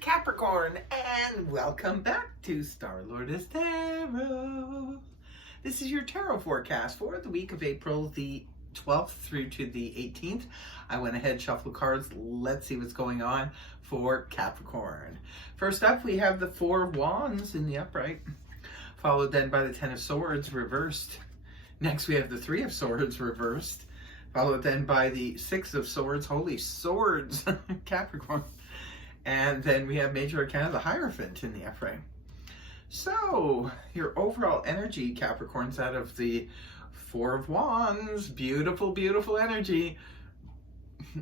Capricorn, and welcome back to Star Lordess Tarot. This is your tarot forecast for the week of April the 12th through to the 18th. I went ahead, shuffled cards. Let's see what's going on for Capricorn. First up, we have the Four of Wands in the upright, followed then by the Ten of Swords reversed. Next, we have the Three of Swords reversed, followed then by the Six of Swords. Holy swords, Capricorn. And then we have Major Arcana, the Hierophant in the upright. So, your overall energy, Capricorns, out of the Four of Wands, beautiful, beautiful energy.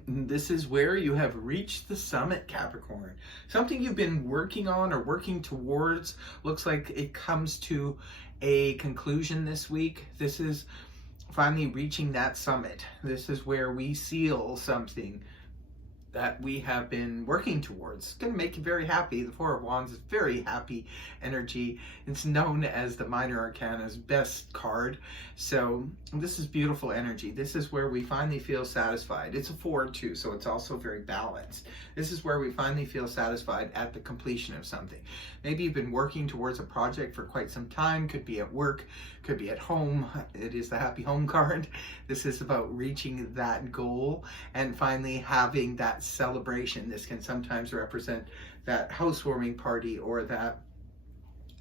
This is where you have reached the summit, Capricorn. Something you've been working on or working towards. Looks like it comes to a conclusion this week. This is finally reaching that summit. This is where we seal something that we have been working towards. It's going to make you very happy. The Four of Wands is very happy energy. It's known as the Minor Arcana's best card. So this is beautiful energy. This is where we finally feel satisfied. It's a four too, so it's also very balanced. This is where we finally feel satisfied at the completion of something. Maybe you've been working towards a project for quite some time. Could be at work, could be at home. It is the Happy Home card. This is about reaching that goal and finally having that celebration. This can sometimes represent that housewarming party or that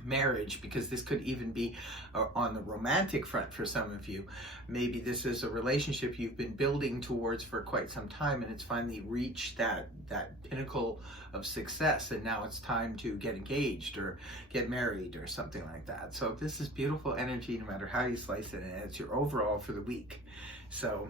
marriage, because this could even be on the romantic front for some of you. Maybe this is a relationship you've been building towards for quite some time and it's finally reached that pinnacle of success, and now it's time to get engaged or get married or something like that. So this is beautiful energy no matter how you slice it, and it's your overall for the week. So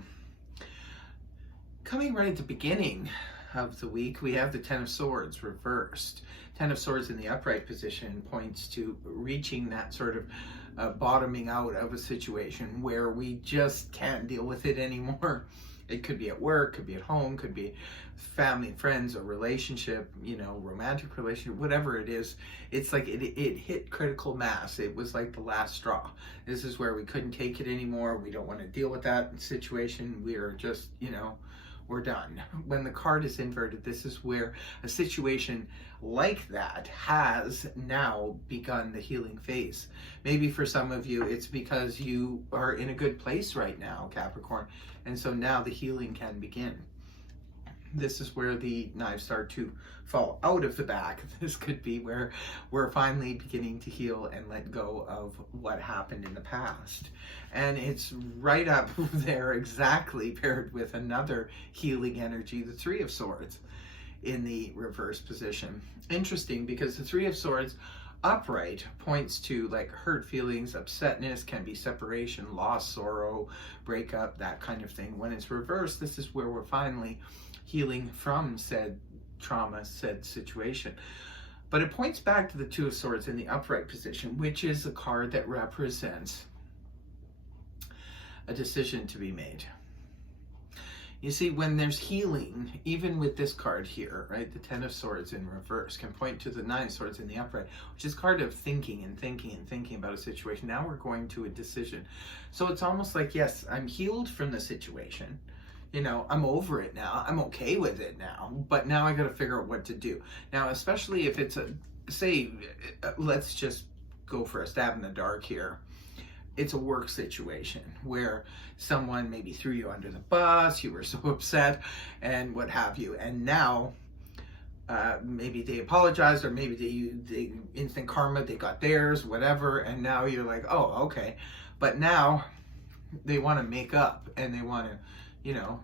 coming right at the beginning of the week, we have the Ten of Swords reversed. Ten of Swords in the upright position points to reaching that sort of bottoming out of a situation where we just can't deal with it anymore. It could be at work, could be at home, could be family and friends, or relationship, you know, romantic relationship, whatever it is. It's like it hit critical mass. It was like the last straw. This is where we couldn't take it anymore. We don't want to deal with that situation. We're just, you know, we're done. When the card is inverted, this is where a situation like that has now begun the healing phase. Maybe for some of you, it's because you are in a good place right now, Capricorn, and so now the healing can begin. This is where the knives start to fall out of the back. This could be where we're finally beginning to heal and let go of what happened in the past. And it's right up there exactly paired with another healing energy, the Three of Swords in the reverse position. Interesting, because the Three of Swords upright points to like hurt feelings, upsetness, can be separation, loss, sorrow, breakup, that kind of thing. When it's reversed, this is where we're finally healing from said trauma, said situation. But it points back to the Two of Swords in the upright position, which is a card that represents a decision to be made. You see, when there's healing, even with this card here, right, the Ten of Swords in reverse can point to the Nine of Swords in the upright, which is a card of thinking and thinking and thinking about a situation. Now we're going to a decision. So it's almost like, yes, I'm healed from the situation. You know, I'm over it now. I'm okay with it now. But now I got to figure out what to do. Now, especially if it's say, let's just go for a stab in the dark here. It's a work situation where someone maybe threw you under the bus, you were so upset and what have you. And now maybe they apologized, or maybe they instant karma, they got theirs, whatever. And now you're like, oh, okay. But now they want to make up and they want to, you know,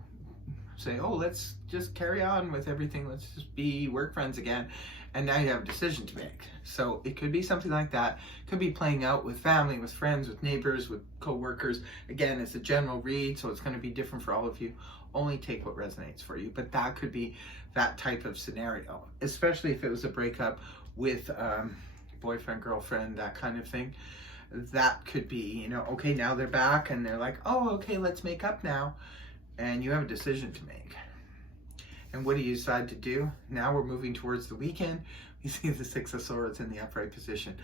say, oh, let's just carry on with everything. Let's just be work friends again. And now you have a decision to make. So it could be something like that. It could be playing out with family, with friends, with neighbors, with co-workers. Again, it's a general read, so it's going to be different for all of you. Only take what resonates for you. But that could be that type of scenario, especially if it was a breakup with boyfriend, girlfriend, that kind of thing. That could be, you know, okay, now they're back and they're like, oh, okay, let's make up now. And you have a decision to make. And what do you decide to do? Now we're moving towards the weekend. We see the Six of Swords in the upright position.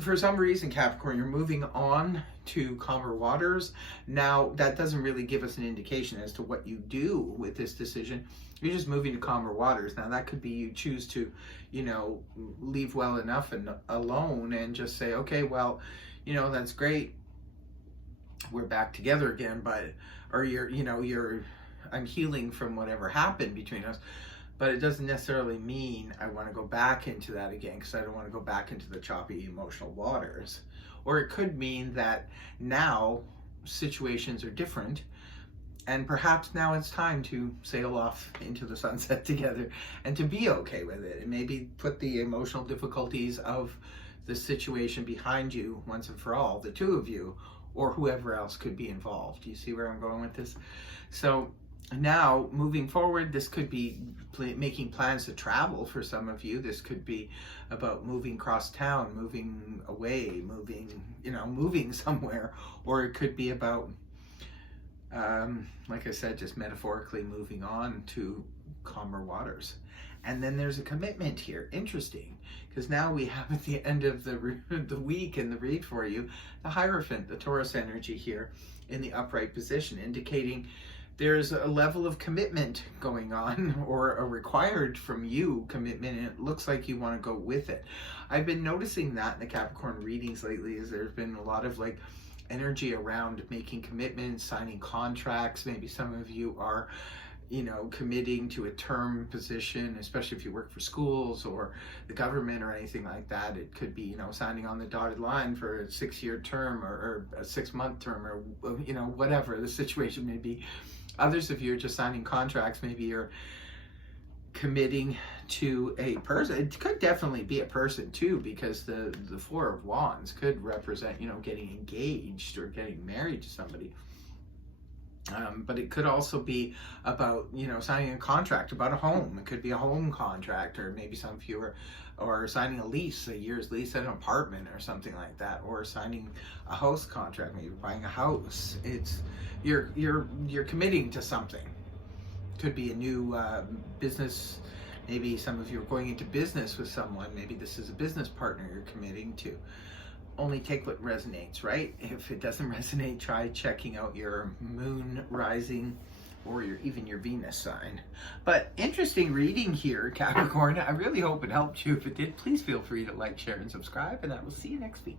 For some reason, Capricorn, you're moving on to calmer waters. Now, that doesn't really give us an indication as to what you do with this decision. You're just moving to calmer waters. Now that could be you choose to, you know, leave well enough and alone and just say, okay, well, you know, that's great. We're back together again, but, or I'm healing from whatever happened between us. But it doesn't necessarily mean I want to go back into that again, because I don't want to go back into the choppy emotional waters. Or it could mean that now situations are different, and perhaps now it's time to sail off into the sunset together and to be okay with it, and maybe put the emotional difficulties of the situation behind you once and for all, the two of you, or whoever else could be involved. Do you see where I'm going with this? So now, moving forward, this could be making plans to travel for some of you. This could be about moving across town, moving away, moving somewhere. Or it could be about, like I said, just metaphorically moving on to calmer waters. And then there's a commitment here. Interesting, because now we have at the end of the week in the read for you, the Hierophant, the Taurus energy here in the upright position, indicating there's a level of commitment going on, or a required from you commitment, and it looks like you want to go with it. I've been noticing that in the Capricorn readings lately, is there's been a lot of like energy around making commitments, signing contracts. Maybe some of you are, you know, committing to a term position, especially if you work for schools or the government or anything like that. It could be, you know, signing on the dotted line for a 6-year term, or a 6-month term, or, you know, whatever the situation may be. Others of you are just signing contracts. Maybe you're committing to a person. It could definitely be a person too, because the Four of Wands could represent, you know, getting engaged or getting married to somebody. But it could also be about, you know, signing a contract about a home. It could be a home contract, or maybe some of you are signing a lease, a year's lease at an apartment or something like that, or signing a house contract, maybe buying a house. It's you're committing to something. Could be a new business. Maybe some of you are going into business with someone. Maybe this is a business partner you're committing to. Only take what resonates, right? If it doesn't resonate, try checking out your moon rising, or even your Venus sign. But interesting reading here, Capricorn. I really hope it helped you. If it did, please feel free to like, share, and subscribe, and I will see you next week.